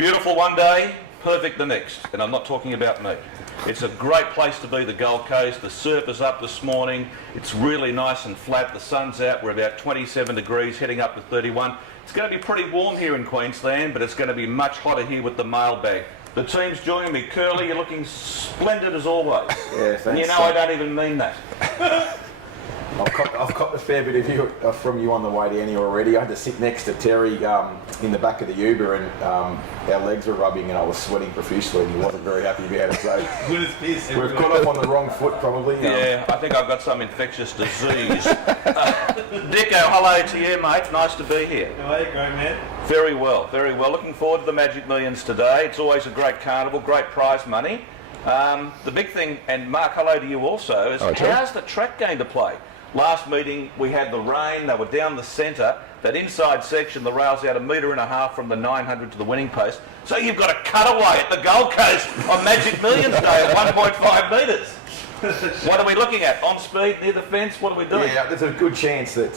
Beautiful one day, perfect the next, and I'm not talking about me. It's a great place to be, the Gold Coast. The surf is up this morning. It's really nice and flat. The sun's out. We're about 27 degrees, heading up to 31. It's going to be pretty warm here in Queensland, but it's going to be much hotter here with the mailbag. The team's joining me. Curly, you're looking splendid as always. Yeah, thanks. And you know I don't even mean that. I've copped a fair bit of you from you on the way down here already. I had to sit next to Terry in the back of the Uber, and our legs were rubbing, and I was sweating profusely, and he wasn't very happy about it. So we've got off on the wrong foot, probably. Yeah, I think I've got some infectious disease. Dicko, hello to you, mate. Nice to be here. How are you, great man? Very well, very well. Looking forward to the Magic Millions today. It's always a great carnival, great prize money. The big thing, and Mark, hello to you also, is how's the track going to play? Last meeting we had the rain, they were down the centre, that inside section, the rail's out 1.5 metres from the 900 to the winning post. So you've got a cutaway at the Gold Coast on Magic Millions Day at 1.5 metres. What are we looking at? On speed, near the fence? What are we doing? Yeah, there's a good chance that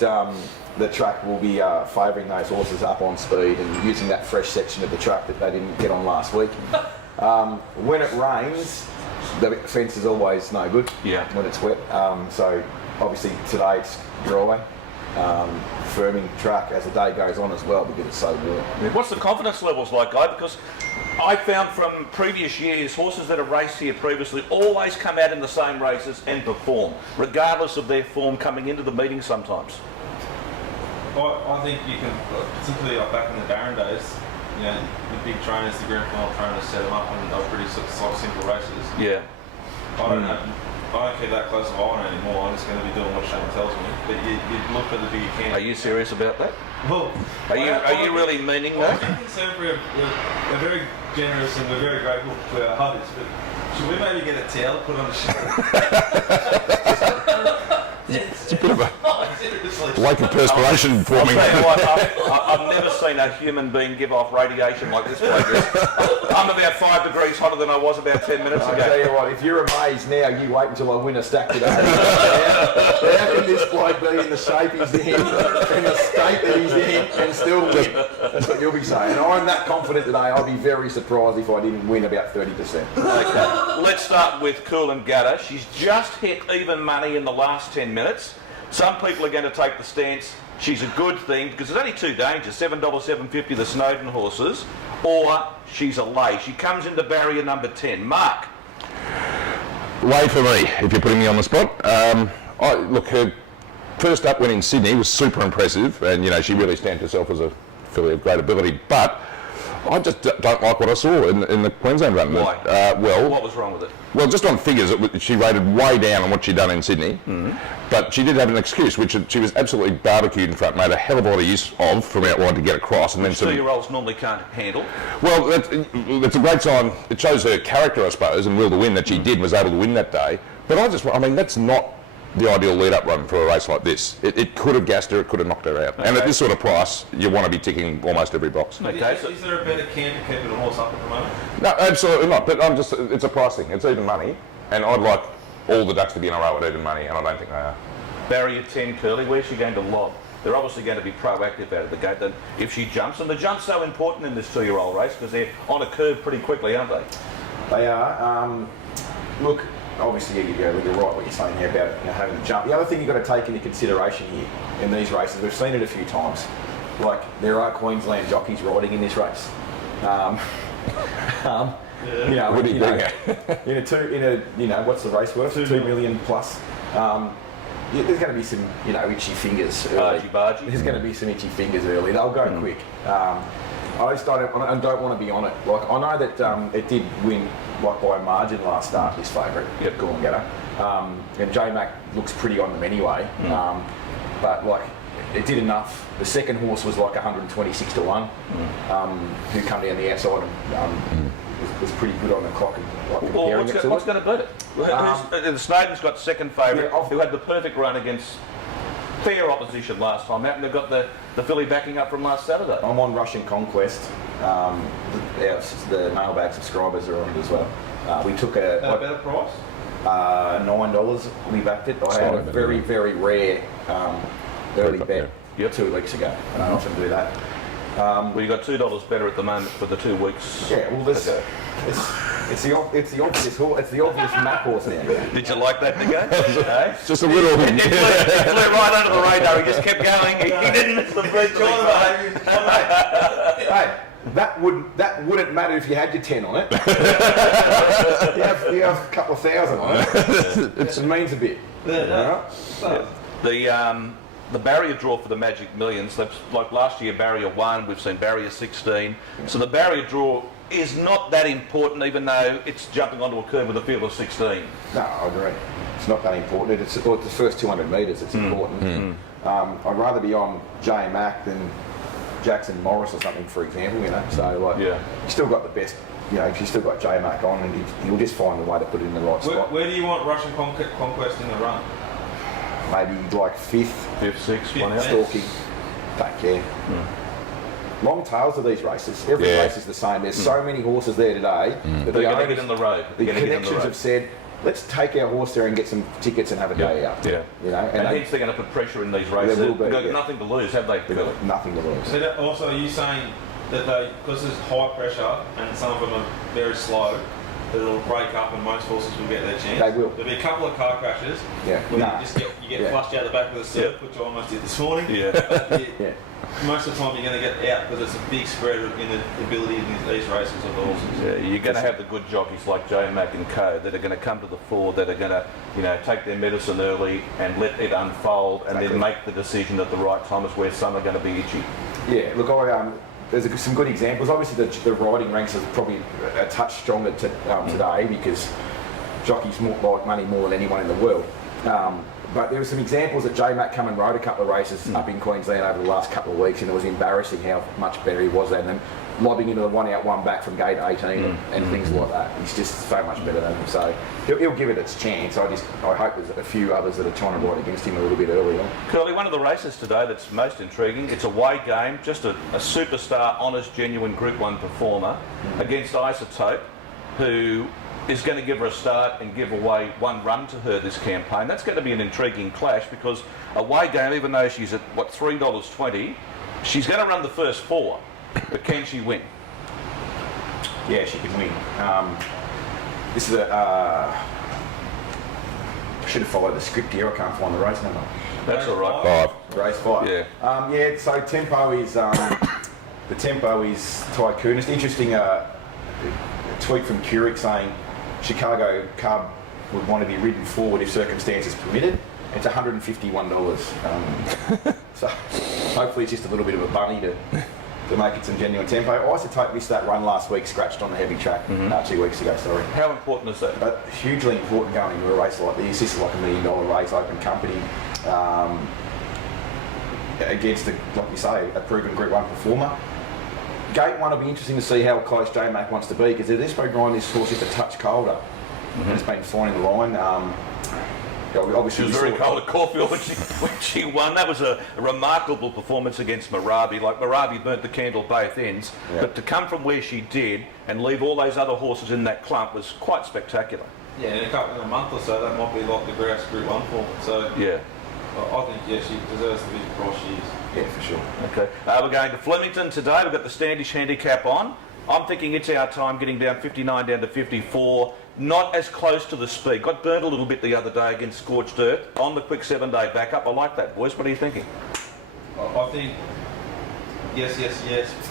the track will be favouring those horses up on speed and using that fresh section of the track that they didn't get on last week. When it rains, the fence is always no good when it's wet. So obviously today it's dry, firming track as the day goes on as well because it's so warm. What's the confidence levels like, Guy? Because I found from previous years, horses that have raced here previously always come out in the same races and perform, regardless of their form coming into the meeting sometimes. I think you can, particularly like back in the Darren days, you know, the big trainers, the grand final trainers set them up and they were pretty sort of simple races. Yeah. I don't know. I don't keep that close of an eye on it anymore. I'm just going to be doing what Shane tells me. But you look for the bigger can. Are you serious about that? Well, are you really meaning that? I think so. We're very generous and we're very grateful to our hunters. But should we maybe get a towel put on the show? It's a bit of a lake of perspiration forming. I've never seen a human being give off radiation like this bloke is. I'm about 5 degrees hotter than I was about 10 minutes ago. I tell you what, if you're amazed now, you wait until I win a stack today. How can this bloke be in the shape he's in, in the state that he's in, and still win? That's what you'll be saying. And I'm that confident today, I'd be very surprised if I didn't win about 30%. Okay, let's start with Cool and Gutter. She's just hit even money in the last 10 minutes. Some people are going to take the stance she's a good thing because there's only two dangers, $7.750 the Snowden horses, or she's a lay. She comes into barrier number 10. Mark. Lay for me, if you're putting me on the spot. Look, her first up win in Sydney was super impressive, and you know she really stands herself as a filly of great ability. But I just don't like what I saw in the Queensland run. Why? What was wrong with it? Well, just on figures, she rated way down on what she'd done in Sydney. But she did have an excuse, which she was absolutely barbecued in front, made a hell of a lot of use of from out wide to get across. And which then 2-year-olds normally can't handle. Well, that's a great sign. It shows her character, I suppose, and will to win that she was able to win that day. But I mean, that's not the ideal lead-up run for a race like this. It could have gassed her, it could have knocked her out. Okay. And at this sort of price, you want to be ticking almost every box. Okay. Is there a better can to keep a horse up at the moment? No, absolutely not. But it's a price thing. It's even money. And I'd like all the ducks to be in a row at even money, and I don't think they are. Barrier 10, Curly, where's she going to lob? They're obviously going to be proactive out of the gate then if she jumps. And the jump's so important in this 2-year-old race because they're on a curve pretty quickly, aren't they? They are. Look, obviously you're right what you're saying here about having to jump. The other thing you've got to take into consideration here in these races, we've seen it a few times, like there are Queensland jockeys riding in this race. You know, what's the race worth? 2 million plus. There's going to be some, itchy fingers early. There's going to be some itchy fingers early. They'll go quick. I just don't want to be on it. Like I know that it did win by a margin last start. This favourite, Coolangatta, and J Mac looks pretty on them anyway. But like it did enough. The second horse was like 126 to 1, who come down the outside and was pretty good on the clock. And, what's going to beat it? The Snowden's got second favourite, who had the perfect run against fair opposition last time out, and they've got the filly backing up from last Saturday. I'm on Russian Conquest. The mailbag subscribers are on it as well. We took a better price. $9. We backed it. I had a very, very rare early bet 2 weeks ago. I don't often do that. Well, you got $2 better at the moment for the 2 weeks. Yeah, well, it's the obvious map horse now. Did you like that, Nico? Hey? Just a little. It flew right under the radar. He just kept going. He didn't miss the beat. Hey, that wouldn't matter if you had your 10 on it. you have a couple of thousand on it. It means a bit. The barrier draw for the Magic Millions, like last year barrier 1, we've seen barrier 16. So the barrier draw is not that important, even though it's jumping onto a curve with a field of 16. No, I agree. It's not that important. It's the first 200 metres it's important. I'd rather be on J Mac than Jackson Morris or something, for example, you know. So, like, you still got the best, you know, if you still got J Mac on, and he'll just find a way to put it in the right spot. Where do you want Russian Conquest in the run? Maybe like 5th, 6th, one out. Stalking. Don't care. Long tails of these races. Every race is the same. There's so many horses there today that They're going to get in the road. The connections have said, let's take our horse there and get some tickets and have a day out. Yeah. You know, and hence they're going to put pressure in these races. They've got nothing to lose, have they? They've got nothing to lose. So also, are you saying that because there's high pressure and some of them are very slow, that it'll break up and most horses will get their chance? They will. There'll be a couple of car crashes. Yeah. Where you get flushed out the back of the surf, which I almost did this morning. Most of the time you're going to get out because it's a big spread in the ability in these races of the horses. Yeah, you're going to have the good jockeys like J Mac and Co that are going to come to the fore, that are going to, you know, take their medicine early and let it unfold, and then make the decision at the right time, is where some are going to be itchy. Yeah, look, there's some good examples. Obviously, the riding ranks are probably a touch stronger today because jockeys like money more than anyone in the world. But there were some examples that J Mac come and rode a couple of races up in Queensland over the last couple of weeks, and it was embarrassing how much better he was than them, lobbing into the 1 out, 1 back from gate 18 and things like that. He's just so much better than them. So he'll give it its chance. I hope there's a few others that are trying to ride against him a little bit early on. Curly, one of the races today that's most intriguing, it's a away game, just a superstar, honest, genuine Group 1 performer against Isotope, who is going to give her a start and give away 1 run to her this campaign. That's going to be an intriguing clash, because away game, even though she's at, what, $3.20, she's going to run the first 4, but can she win? Yeah, she can win. This is I should have followed the script here. I can't find the race number. That's all right. 5. Race 5. Yeah. Yeah. So tempo is the tempo is tycoonist. Interesting. A tweet from Keurig saying Chicago Cub would want to be ridden forward if circumstances permitted. It's $151. So hopefully it's just a little bit of a bunny to make it some genuine tempo. Isotope missed that run last week, scratched on the heavy track 2 weeks ago, sorry. How important is that? But hugely important going into a race like this. This is like $1 million race, open company, against, like you say, a proven Group 1 performer. Gate 1 will be interesting to see how close J Mac wants to be, because if this grind this horse just a touch colder, and it's been fine in the line. Obviously, she was very cold at Caulfield when she won. That was a remarkable performance against Marabi. Like, Marabi burnt the candle both ends, but to come from where she did and leave all those other horses in that clump was quite spectacular. Yeah, in a month or so, that might be like the Grouse Group 1 form. So yeah, I think she deserves to be the price she is. Yeah, for sure. Okay, we're going to Flemington today. We've got the Standish handicap on. I'm thinking it's our time, getting down 59 down to 54. Not as close to the speed. Got burnt a little bit the other day against Scorched Earth on the quick 7-day backup. I like that, boys. What are you thinking? I think yes.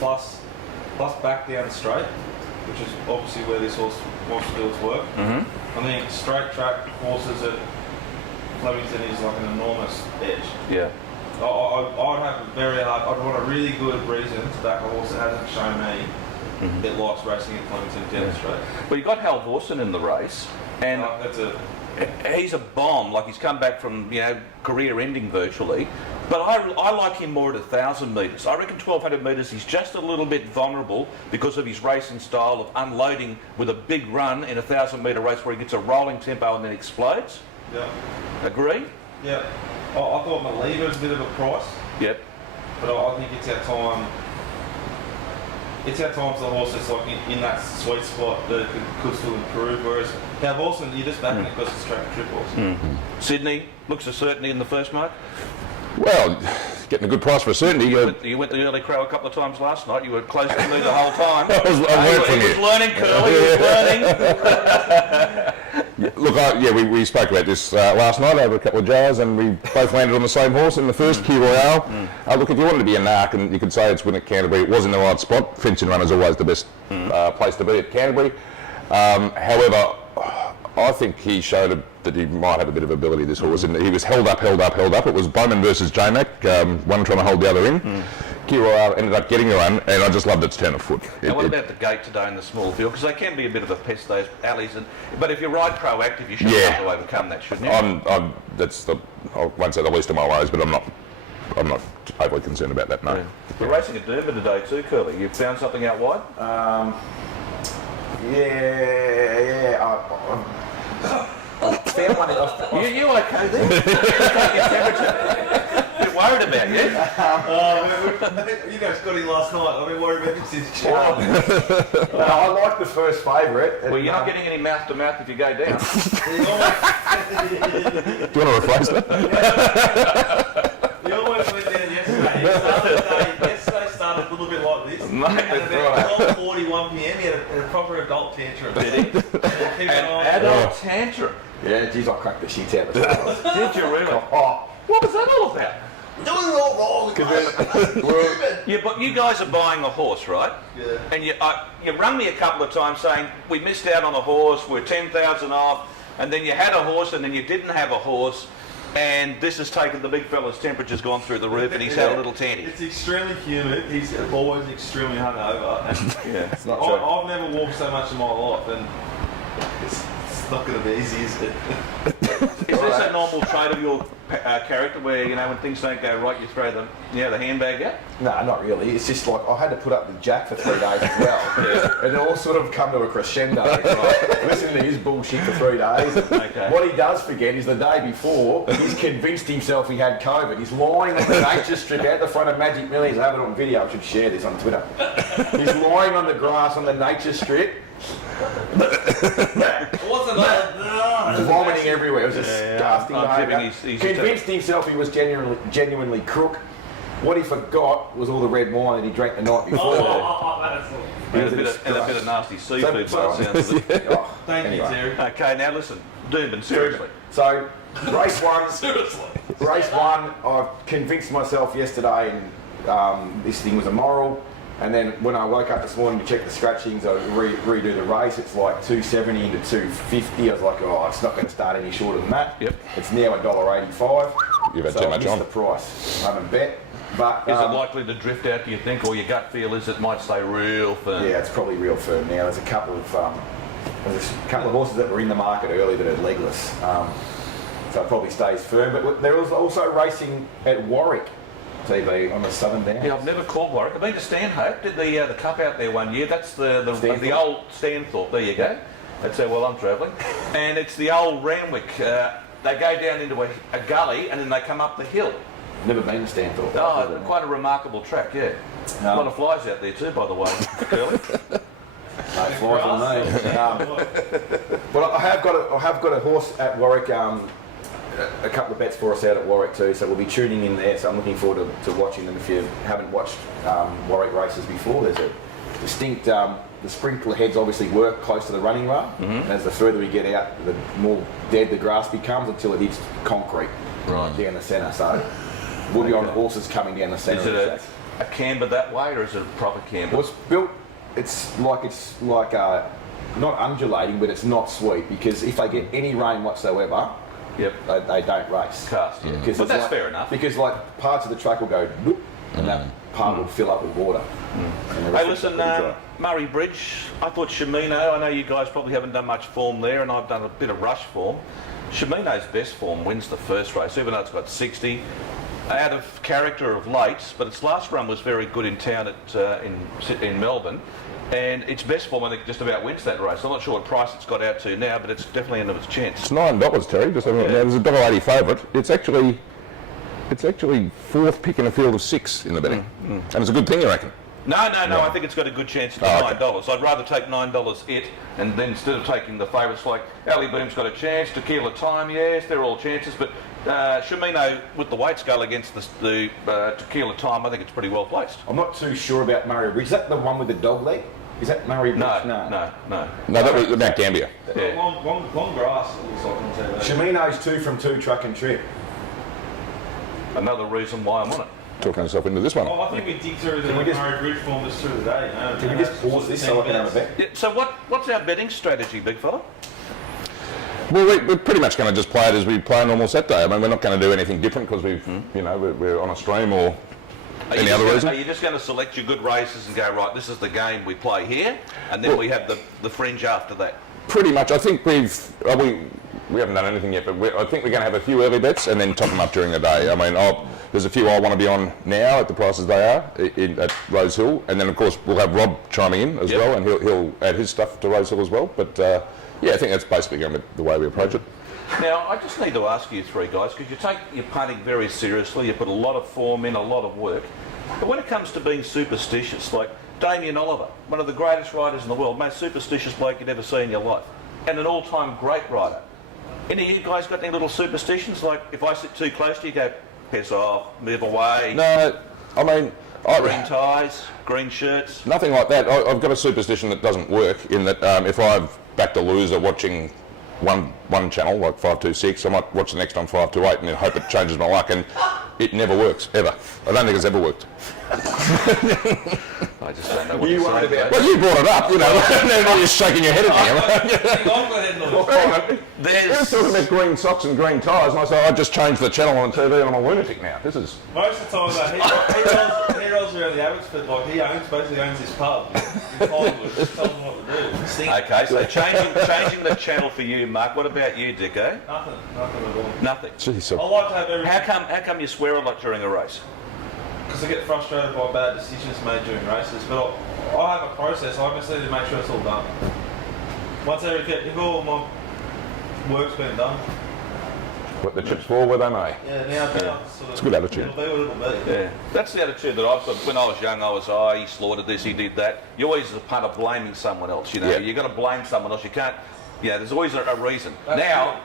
Plus back down straight, which is obviously where this horse wants to do its work. I think straight track horses at Flemington is like an enormous edge. Yeah. I'd have a I'd want a really good reason to back a horse that hasn't shown me that likes racing at Flemington down the straight. Well, you got Hal Vorson in the race, and he's a bomb. Like, he's come back from, you know, career ending virtually. But I like him more at 1,000 metres. I reckon 1,200 metres he's just a little bit vulnerable because of his racing style of unloading with a big run in a 1,000-metre race where he gets a rolling tempo and then explodes. Yeah. Agree? Yeah. I thought Maliva was a bit of a price. Yep. But I think it's our time. It's our time for the horse that's like in that sweet spot that could still improve. Whereas now Wilson, you're just backing it because it's track and trip horse. Sydney looks a certainty in the first mark. Well, getting a good price for a certainty. You went the early crow a couple of times last night. You were close to me the whole time. I learned from He was learning, Curly. He was learning. Look, we spoke about this last night over a couple of jars, and we both landed on the same horse in the first Key Royale. Look, if you wanted to be a narc, and you could say it's win at Canterbury, it was in the right spot. Fencing run is always the best place to be at Canterbury. However, I think he showed that he might have a bit of ability, this horse, and he was held up. It was Bowman versus J-Mac, one trying to hold the other in. Key Royale ended up getting a run, and I just loved its turn of foot. Now, what about the gate today in the small field? Because they can be a bit of a pest, those alleys. But if you're right proactive, you should be able to overcome that, shouldn't you? I won't say the least of my worries, but I'm not overly concerned about that, no. Yeah. We're racing at Durban today too, Curly. You found something out wide? Found one. You okay there? Bit worried about you. You guys got him last night. I've been worried about him since. I like the first favourite. Well, you're not getting any mouth to mouth if you go down. Do you want to replace that? He almost went down yesterday. Yesterday started a little bit like this. Mate, And that's about right. 12:41 p.m. he had a proper adult tantrum. Did he? An adult tantrum. Yeah, geez, I cracked the shit out of the Did you really? Oh, What was that all about? Doing it all wrong. You guys are buying a horse, right? Yeah. And you rung me a couple of times saying, we missed out on a horse, we're 10,000 off, and then you had a horse and then you didn't have a horse, and this has taken the big fella's temperature's gone through the roof and he's had a little tanty. It's extremely humid. He's always extremely hungover. And Yeah. it's not true. I've never walked so much in my life, and it's not going to be easy, is it? Is this a normal trait of your character where, when things don't go right, you throw the handbag out? No, not really. It's just like I had to put up with Jack for 3 days as well. And it all sort of come to a crescendo. Listening to his bullshit for 3 days. Okay. What he does forget is the day before, he's convinced himself he had COVID. He's lying on the nature strip out the front of Magic Millions. I have it on video. I should share this on Twitter. He's lying on the grass on the nature strip. Vomiting everywhere. It was disgusting. Convinced himself he was genuinely crook. What he forgot was all the red wine that he drank the night before. And a bit of nasty seafood by the sounds of it. Thank you, Terry. Okay, now listen, Durban, seriously. So, race one. Race one, I've convinced myself yesterday this thing was immoral. And then when I woke up this morning to check the scratchings, I redo the race. It's like 270 into 250. I was like, it's not going to start any shorter than that. Yep. It's now $1.85. You've had so too I much missed on. the price. I haven't bet. But Is it likely to drift out, do you think, or your gut feel is it might stay real firm? yeah, it's probably real firm now. There's a couple of horses that were in the market early that are legless. So it probably stays firm. But there was also racing at Warwick TV on the Southern Downs. Yeah, I've never called Warwick. I've been to Stanhope, did the cup out there one year. That's the old Stanthorpe. There you go. That's how well I'm travelling. And it's the old Randwick. They go down into a gully and then they come up the hill. Never been to Stanthorpe. Oh, quite a remarkable track, yeah. A lot of flies out there too, by the way, Curly. No flies on me. But I have got a horse at Warwick. A couple of bets for us out at Warwick too, so we'll be tuning in there. So I'm looking forward to watching them. If you haven't watched Warwick races before, there's a distinct. The sprinkler heads obviously work close to the running rail, and as the further we get out, the more dead the grass becomes until it hits concrete down the centre. So we'll be on horses coming down the centre. Is it a camber that way, or is it a proper camber? Well, it's built. It's like not undulating, but it's not sweet because if they get any rain whatsoever. Yep. They don't race. Cast, yeah. Because But that's fair enough. Because parts of the track will go whoop, and that part will fill up with water. And the rest Hey, will listen, be dry. Murray Bridge, I thought Shimino, I know you guys probably haven't done much form there, and I've done a bit of rush form. Shimino's best form wins the first race, even though it's got 60. Out of character of late, but its last run was very good in town in Melbourne. And its best form, I think, just about wins that race. I'm not sure what price it's got out to now, but it's definitely end of its chance. It's $9, Terry. Just having there's a $1.80 favourite. It's actually fourth pick in a field of 6 in the betting, and it's a good thing, you reckon? No. I think it's got a good chance at $9. I'd rather take $9 and then instead of taking the favourites like Ali Boom's got a chance, Tequila Time, yes, they're all chances, but Shimino with the weight scale against the tequila time, I think it's pretty well placed. I'm not too sure about Murray Bridge. Is that the one with the dog leg? Is that Murray Bridge? No, that was about Gambia. Yeah. Long grass, it looks like on TV. Shimino's 2 from 2 truck and trip. Another reason why I'm on it. Talking myself into this one. Oh, I think we dig through the Murray Bridge form just through the day. Can we just pause this so I can have a bet? Yeah, so what's our betting strategy, big fella? Well, we're pretty much going to just play it as we play a normal set day. I mean, we're not going to do anything different because we're on a stream or any other reason. Are you just going to select your good races and go, right, this is the game we play here, and then we have the fringe after that? Pretty much. I think we haven't done anything yet, but I think we're going to have a few early bets and then top them up during the day. I mean, there's a few I want to be on now at the prices they are at Rose Hill, and then of course we'll have Rob chiming in as well, and he'll add his stuff to Rose Hill as well. But yeah, I think that's basically going to be the way we approach it. Now, I just need to ask you three guys, because you take your punting very seriously, you put a lot of form in, a lot of work, but when it comes to being superstitious, like Damien Oliver, one of the greatest riders in the world, most superstitious bloke you'd ever see in your life, and an all-time great rider. Any of you guys got any little superstitions, like if I sit too close to you, go, piss off, move away? No, I mean... Green ties, green shirts? Nothing like that. I've got a superstition that doesn't work in that if I've backed a loser watching one channel, like 526, I might watch the next on 528 and then hope it changes my luck, and it never works, ever. I don't think it's ever worked. I just don't know what you're saying about. Well, you brought it up, now you're shaking your head at me. They're talking about green socks and green ties, and I say, I just changed the channel on TV and I'm a lunatic now. This is... Most of the time, though, he rolls around the Abbotsford, like he basically owns this pub in Collingwood, just tells him what to do. Okay, so changing the channel for you, Mark. What about you, Dicko? Nothing at all. Nothing. Jeez, I like to have everything. How come you swear a lot during a race? Because I get frustrated by bad decisions made during races, but I have a process. I just need to make sure it's all done. Once if all my work's been done. What the chips for, where they may. Yeah, now sort of... It's a good attitude. It'll be what it'll be. Yeah, that's the attitude that I've got. When I was young, I was, he slaughtered this, he did that. You always, as a part of blaming someone else, Yeah. You've got to blame someone else. You can't, there's always a reason. Now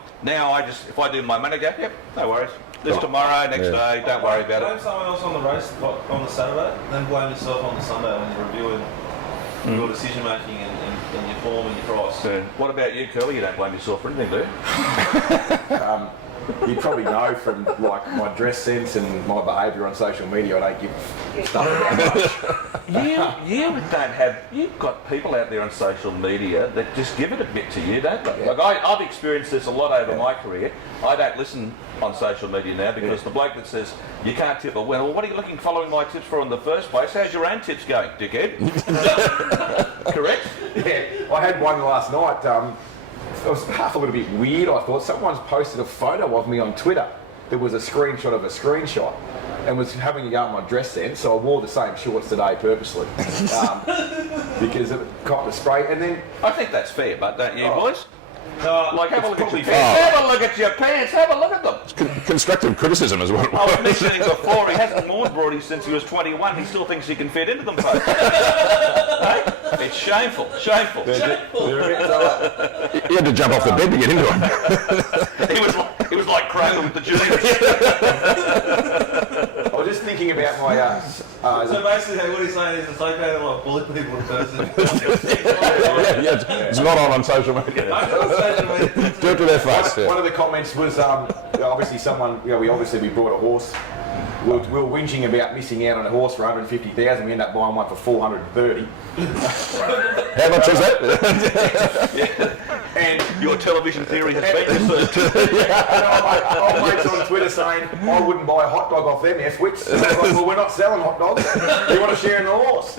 I just, if I do my money, go, yep, no worries. This tomorrow, next day, don't worry about Blame it. someone else on the race, like on the Saturday, then blame yourself on the Sunday when you're reviewing your decision making and your form and your price. So, what about you, Curly? You don't blame yourself for anything, do you? You probably know from like my dress sense and my behaviour on social media, I don't give stuff about much. You've got people out there on social media that just give it a bit to you, don't they? Yeah. Like I've experienced this a lot over my career. I don't listen on social media now because the bloke that says you can't tip a winner, well, what are you following my tips for in the first place? How's your own tips going, dickhead? Correct? Yeah, I had one last night. It was half a little bit weird, I thought. Someone's posted a photo of me on Twitter. There was a screenshot of a screenshot and was having a go at my dress sense, so I wore the same shorts today purposely because it caught the spray. And then I think that's fair, but don't you, boys? Like have a look at your pants. Have a look at your pants. Have a look at them. It's constructive criticism is what it was. I was mentioning before, he hasn't worn broadies since he was 21. He still thinks he can fit into them, folks. Hey? It's shameful. Shameful. You had to jump off the bed to get into them. He was like Kramer with the jeans. I was just thinking about my... so basically what he's saying is it's okay to like bully people in person. It's not on social media. Do it to their face. One of the comments was obviously someone, we brought a horse. We were whinging about missing out on a horse for 150,000. We ended up buying one for 430. How much is that? And your television theory has been old mates on Twitter saying I wouldn't buy a hot dog off them F-wits. Like, well, we're not selling hot dogs. You want to share in the horse?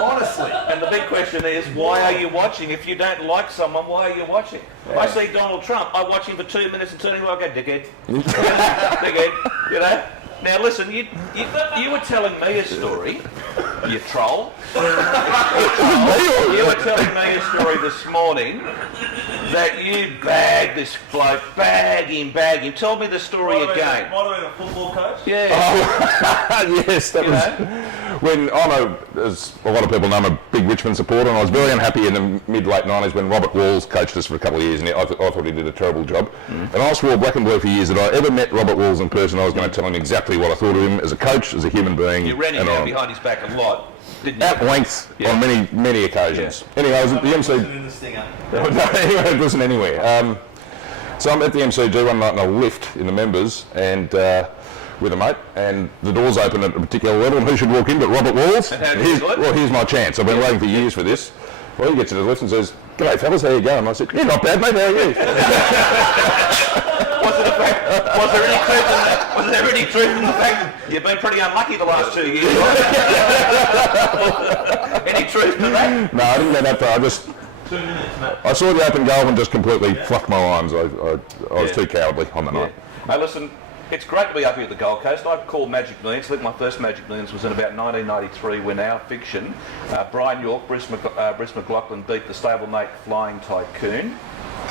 Honestly. And the big question is, why are you watching? If you don't like someone, why are you watching? Yeah. I see Donald Trump. I watch him for 2 minutes and turn him around. I go, dickhead. Dickhead. Now listen, you were telling me a story, you troll. You were telling me a story this morning that you bagged this bloke, bag him. Tell me the story again. Might have been a football coach? Yeah. Oh, yes, that was... when as a lot of people know, I'm a big Richmond supporter, and I was very unhappy in the mid-late 90s when Robert Walls coached us for a couple of years, and I thought he did a terrible job. And I swore black and blue for years that I ever met Robert Walls in person, I was going to tell him exactly what I thought of him as a coach, as a human being. You ran him down behind his back a lot, didn't you? At length on many occasions. Yeah. Anyway, I was at the MC. In the stinger. No, anyway, it wasn't anywhere. So I'm at the MCG one night in a lift in the members, and with a mate, and the doors open at a particular level, and who should walk in but Robert Walls? And how did you do it? Well, here's my chance. I've been waiting for years for this. Well, he gets to the lift and says, "G'day fellas, how you going?" I said, "Yeah, not bad, mate, how are you?" Was there any truth in the fact that you've been pretty unlucky the last 2 years? Any truth to that? No, I didn't go that far. I just... 2 minutes, mate. I saw the open goal and just completely fluffed my lines. I was too cowardly on the night. Hey, listen, it's great to be up here at the Gold Coast. I've called Magic Millions. I think my first Magic Millions was in about 1993 when our fiction, Brian York, Bruce McLaughlin beat the stablemate Flying Tycoon.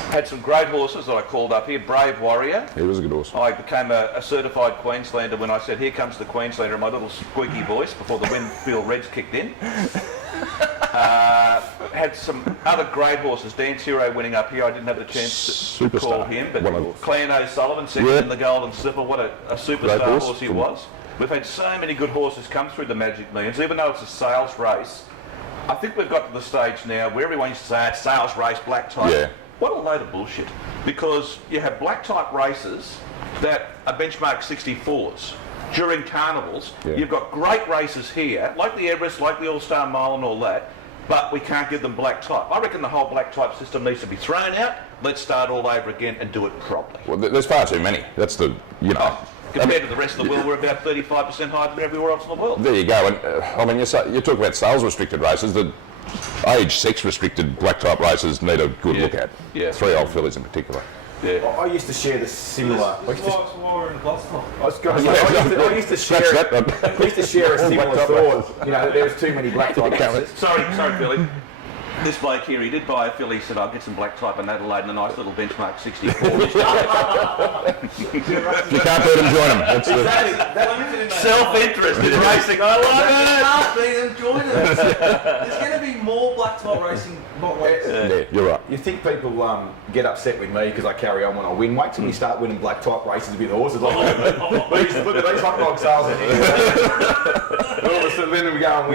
Had some great horses that I called up here. Brave Warrior. He was a good horse. I became a certified Queenslander when I said, "Here comes the Queenslander," in my little squeaky voice before the Winfield Reds kicked in. Had some other great horses. Dance Hero winning up here. I didn't have the chance to call him, but Clan O'Sullivan second in the Golden Slipper. What a superstar horse he was. We've had so many good horses come through the Magic Millions, even though it's a sales race. I think we've got to the stage now where everyone used to say it's sales race, black type. Yeah. What a load of bullshit. Because you have black type races that are benchmark 64s. During carnivals, you've got great races here, like the Everest, like the All-Star Mile and all that, but we can't give them black type. I reckon the whole black type system needs to be thrown out. Let's start all over again and do it properly. Well, there's far too many. That's the, Compared to the rest of the world, we're about 35% higher than everywhere else in the world. There you go. And I mean, you talk about sales restricted races. The age, sex restricted black type races need a good look at. Yeah. 3 old fillies in particular. Yeah. I used to share the similar. I used to share a similar thought. You know, there was too many black type races. Sorry, Billy. This bloke here, he did buy a filly. He said, "I'll get some black type in Adelaide and a nice little benchmark 64." If you can't beat them, join them. That's self-interest in racing. I love it. Join us. There's going to be more black type racing. Yeah, you're right. You think people get upset with me because I carry on when I win? Wait till we start winning black type races with horses. Like, look at these hot dog sales in here. All of a sudden, then we go and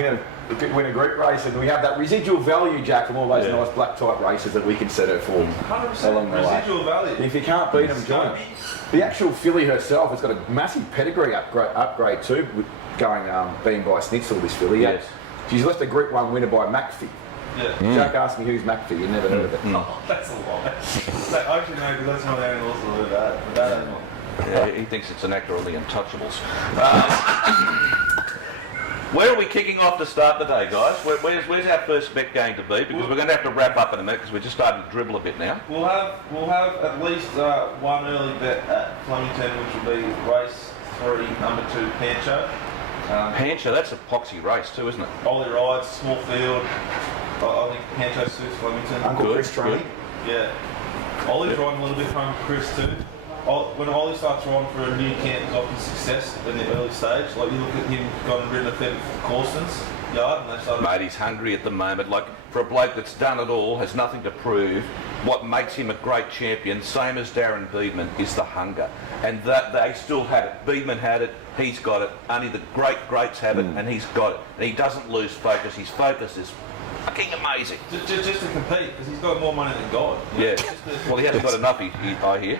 win a group race, and we have that residual value, Jack, from all those nice black type races that we can set her for 100% along the way. residual value. If you can't beat them, join them. The actual filly herself has got a massive pedigree upgrade too, with being by Snitzel, this filly. Yes. She's left a Group 1 winner by McPhee. Yeah. Jack asked me who's McPhee, you never heard of it. Oh, that's a lie. I actually know because that's one of the only horses that that animal. Yeah, he thinks it's an actor on The Untouchables. Where are we kicking off to start the day, guys? Where's our first bet going to be? Because we're going to have to wrap up in a minute because we're just starting to dribble a bit now. We'll have at least one early bet at Flemington, which will be race 3, number 2, Pancho. Pancho, that's a poxy race too, isn't it? Ollie rides, small field. I think Pancho suits Flemington. Uncle Chris training. Yeah. Ollie's riding a little bit from Chris too. When Ollie starts riding for a new camp, there's often success in the early stage. Like you look at him going and ridden a fair Corson's yard, and they started. Mate, he's hungry at the moment. Like for a bloke that's done it all, has nothing to prove. What makes him a great champion, same as Darren Beedman, is the hunger, and that they still had it. Beedman had it. He's got it. Only the greats have it, and he's got it. And he doesn't lose focus. His focus is fucking amazing. Just to compete, because he's got more money than God. Yeah. Well, he hasn't got enough, I hear.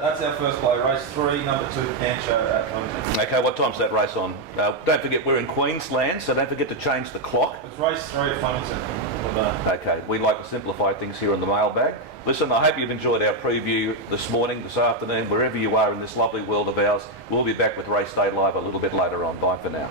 That's our first play. Race 3, number 2, Pancho at Flemington. Okay, what time's that race on? Don't forget, we're in Queensland, so don't forget to change the clock. It's race 3 at Flemington. Okay, we like to simplify things here on the mailbag. Listen, I hope you've enjoyed our preview this morning, this afternoon, wherever you are in this lovely world of ours. We'll be back with Race Day Live a little bit later on. Bye for now.